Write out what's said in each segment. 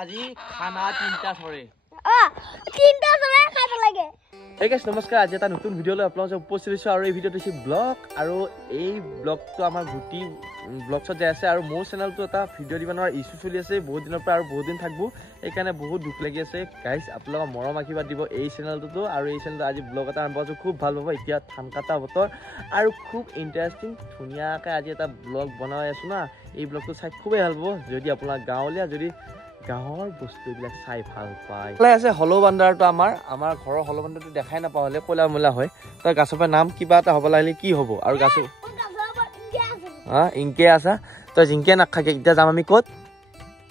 আজি খানা তিনটা ছৰে তিনটা ছৰে খাব লাগে। Hey guys, নমস্কাৰ। আজি এটা নতুন ভিডিঅ লৈ আপোনালোকক উপস্থিত হৈছো আৰু এই ভিডিঅটো হৈছে ব্লগ আৰু এই ব্লগটো আমাৰ গুটি ব্লগছত যাই আছে আৰু মোৰ চেনেলটো এটা ভিডিঅ দিবনৰ ইস্যু চলি আছে বহুত দিনৰ পৰা আৰু বহুত দিন থাকবো এইকাৰণে বহুত দুখ লাগি আছে গাইস আপোনালোকৰ মৰম আশীৰ্বাদ দিব এই চেনেলটো আৰু এই চেনেলটো আজি ব্লগ এটা আৰম্ভ কৰিছো খুব ভাল পাব এতিয়া ঠাণ্ডা বতৰ আৰু খুব ইন্টাৰেষ্টিং ধুনীয়াকৈ আজি এটা ব্লগ বনাই আছো না এই ব্লগটো চাই খুবেই ভাল পাব যদি আপোনাৰ গাঁৱলীয়া যদি গাঁৱৰ বস্তুবিলাক চাই ভাল পায় আছে হলো বান্দাৰটো আমাৰ ঘৰৰ হলো বান্দাৰটো দেখাই নাপাও হলে কলা মলা হয় তাৰ গাছৰ নাম কিবা এটা হ'ব লাগিলে কি হ'ব আৰু গাছ ইনকে আছা তই জিংকে নাখাকে এতিয়া যাম আমি ক'ত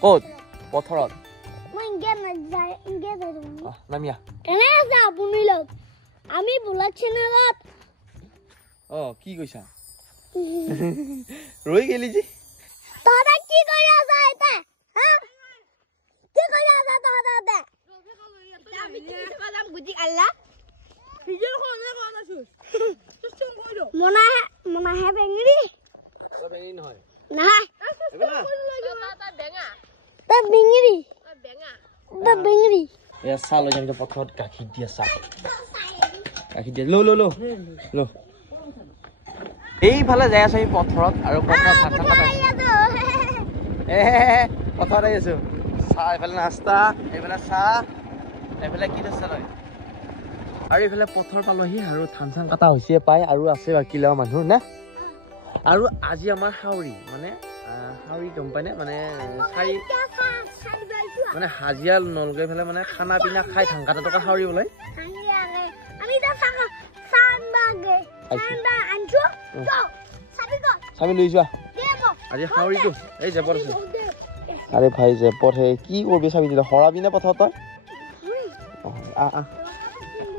ক'ত পথৰত মই ইনকে নাযায় ইনকে যাই নামিয়া কেনে আছে আপুনি লগ আমি ব্লগ চেনেলত কি কৈছা ৰৈ গেলি জি তৰা কি কৰি আছা এটা হা কি কৰি আছা তৰা দে আমি কি কলাম গুজি আল্লাহ ভিডিও কোনে কোন আছো সিস্টেম কইলো মনা হে বেঙৰি সব বেঙৰি নহয় নাই এবেলা তা বেঙা তা বেঙৰি বেঙা তা বেঙৰি এ চাল লৈ যাম যে পথৰত গাখীৰ দিয়া চাহ গাখীৰ দিয়া লো এইফালে যাই আছো এই পথৰত আৰু পথৰত পথৰত আহি আছো চাহ এইফালে নাস্তা এইফালে চাহ এইফালে কি নাস্তা লয় আৰু এইফালে পথৰ পালোহি আৰু ধান চান কাটা হৈছে পায় আৰু আছে বাকী লোৱা মানুহ না আৰু আজি আমাৰ হাউৰি মানে হাউৰি কোম্পানী মানে চাৰি মানে হাজিয়া নলগৈ ফেলে মানে খানা পিনা খাই ধান কাটা টকা হাউৰি ওলাই আমি দা সানবাগে সানবা আনছো চাবি লৈ যোৱা আজি হাউৰিটো এই জেপত আছে আৰে ভাই জেপত হে কি কৰবি চাবি দিলে হৰাবি নে পথত তই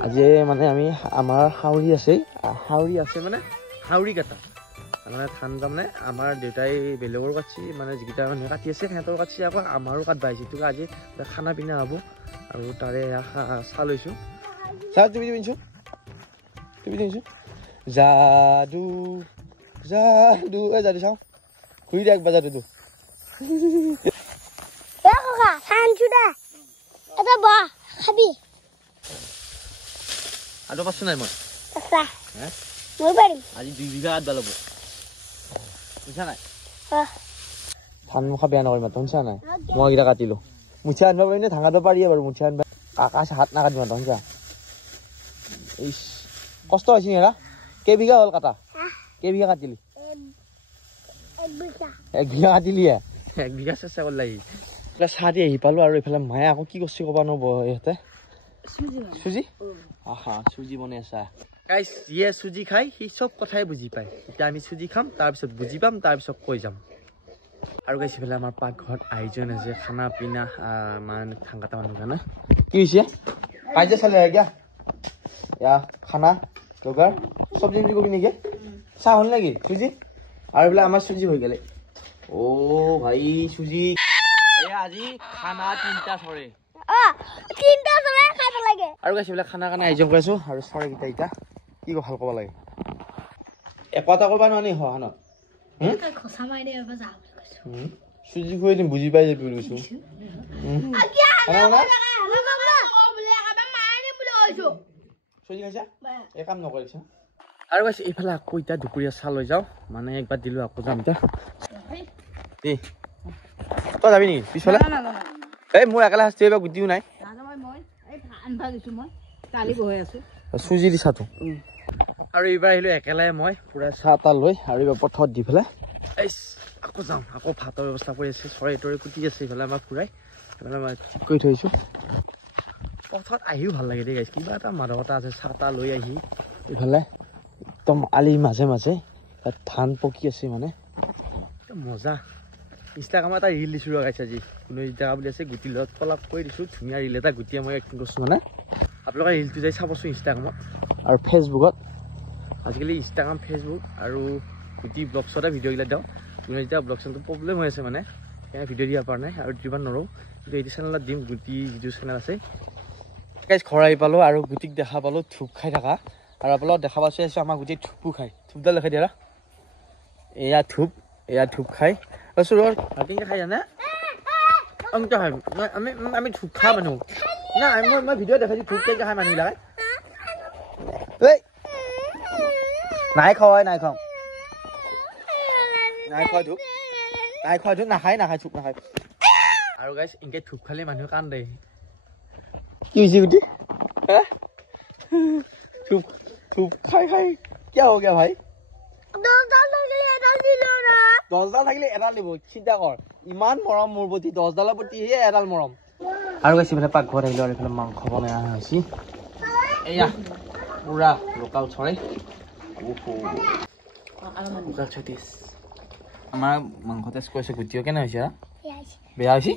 আজি মানে আমি আমাৰ হাউৰি আছে মানে হাউৰি কাটা মানে ধান তাৰমানে আমাৰ দেউতাই বেলেগৰ কাটছি মানে যিকেইটা মানুহে কাটি আছে সিহঁতৰ কাটছি আকৌ আমাৰো কাটবা আহিছে তোক আজি খানা পিনা হ'ব আৰু তাৰে চাহ লৈছোঁ চাহ তুমি যাদু যাদু চাওঁ ঘূৰি দে একবাৰ যাদুটো ককা খানছো দে এটা বা খাবি আৰু পাইছোঁ নাই মই আচ্ছা মই পাৰিম আজি 2 বিঘা আদবা ল'ব বুজিছা নাই ধান মুখা বেয়া নকৰিম শুনিছা নাই মই এইকেইটা কাটিলোঁ মুঠিয়া আনিব পাৰিম নে ধাঙাটো পাৰিয়ে বাৰু মুঠিয়া আনিব আকাশ হাত নাকাটিম শুনিছা ইচ কষ্ট হৈছে নেৰা কেইবিঘা হ'ল কাটা কেইবিঘা কাটিলি 1 বিঘা কাটিলি 1 বিঘা চেষ্টা কৰি লাগি চাহ দি আহি পালোঁ আৰু এইফালে মায়ে আকৌ কি কৰিছে ক'বা নব ইহঁতে চুজি চুজি বনাই আছা গাইছ যিয়ে চুজি খাই সি চব কথাই বুজি পায় এতিয়া আমি চুজি খাম তাৰপিছত বুজি পাম তাৰপিছত কৈ যাম আৰু গাইছ এইফালে আমাৰ পাকঘৰত আয়োজন আছে খানা পিনা মানে ধান কাটা মানুহ কাৰণে কি হৈছে কাজিয়া চালে এতিয়া ইয়া খানা যোগাৰ চব্জি কবি নেকি চাহ হ'ল নেকি চুজি আৰু এইফালে আমাৰ চুজি হৈ গ'লে ভাই চুজি আজি খানা তিনটা ছৰে তিনটা ছৰে খাব লাগে আৰু গাইছ এইফালে খানা কাৰণে আয়োজন কৰিছোঁ আৰু ছৰেকেইটা এতিয়া কি ভাল ক'ব লাগে এটা কৰবা নোৱাৰি হনত চুজি খুৱাই দিম বুজি পাই যাবি বুলি কৈছোঁ চুজি খাইছা এই কাম নকৰিছা আৰু গাইছ এইফালে আকৌ এতিয়া দুপৰীয়া চাহ লৈ যাওঁ মানে একবাৰ দিলোঁ আকৌ যাম এতিয়া তই যাবি নেকি পিছফালে এই মোৰ একেলা শাস্তি এইবাৰ গুটিও নাই চুজি দি চাহটো আৰু এইবাৰ আহিলোঁ একেলাই মই পুৰা চাহ তাহ লৈ আৰু এইবাৰ পথত দি পেলাই আকৌ যাম আকৌ ভাতৰ ব্যৱস্থা কৰি আছে চৰাই তৰে কুটি আছে এইফালে আমাৰ ফুৰাই সেইফালে মই ঠিক কৰি থৈছোঁ পথত আহিও ভাল লাগে দেই গাইছ কিবা এটা মাদকতা আছে চাহ তাহ লৈ আহি এইফালে একদম আলি মাজে মাজে তাত ধান পকি আছে মানে একদম মজা ইনষ্টাগ্ৰামত এটা ৰিল দিছোঁ লগাইছে আজি কোনো জেগা বুলি আছে গুটিৰ লগত কলাপ কৰি দিছোঁ ধুনীয়া ৰিল এটা গুটিয়ে মই এক্টিং কৰিছোঁ মানে আপোনালোকে ৰিলটো যাই চাবচোন ইনষ্টাগ্ৰামত আৰু ফেচবুকত আজিকালি ইনষ্টাগ্ৰাম ফেচবুক আৰু গুটি ব্লগছতে ভিডিঅ'বিলাক দিওঁ কোনো যেতিয়া ব্লগ চেনেলটো প্ৰব্লেম হৈ আছে মানে সেইকাৰণে ভিডিঅ' দিব পৰা নাই আৰু দিব নোৱাৰোঁ কিন্তু এইটো চেনেলত দিম গুটি যিটো চেনেল আছে গাইছ ঘৰ আহি পালোঁ আৰু গুটিক দেখা পালোঁ ধূপ খাই থকা আৰু আপোনালোকক দেখা পাইছোঁ আছোঁ আমাৰ গুটিয়ে ধূপো খায় ধূপডাল দেখাই দিয়া এয়া ধূপ খাই ৰ খাই জানে অংক হয় আমি থুক খা মানুহ না মই ভিডিঅ' দেখাইছোঁ থুক কেইটা খাই মানুহবিলাকে ঐ নাই খোৱা নাই খাওঁ থুক নাখায় থুক নাখায় আৰু গাইছ ইনকে থুক খালে মানুহ কান্দে কি হৈছে গুটি থুক খাই কিয় হ'ব কিয় ভাই 10 থাকিলে এডাল দিব চিন্তা কৰ ইমান মৰম মোৰ প্ৰতি 10 ডালৰ প্ৰতিহে এডাল মৰম আৰু গাইছ ইফালে পাকঘৰত আহিলোঁ আৰু এইফালে মাংস বনাই অহা হৈছে এয়া পুৰা লোকেল চৰাই লোকেল চটিছ আমাৰ মাংস টেষ্ট কৰিছে গুটিও কেনে হৈছে বেয়া হৈছে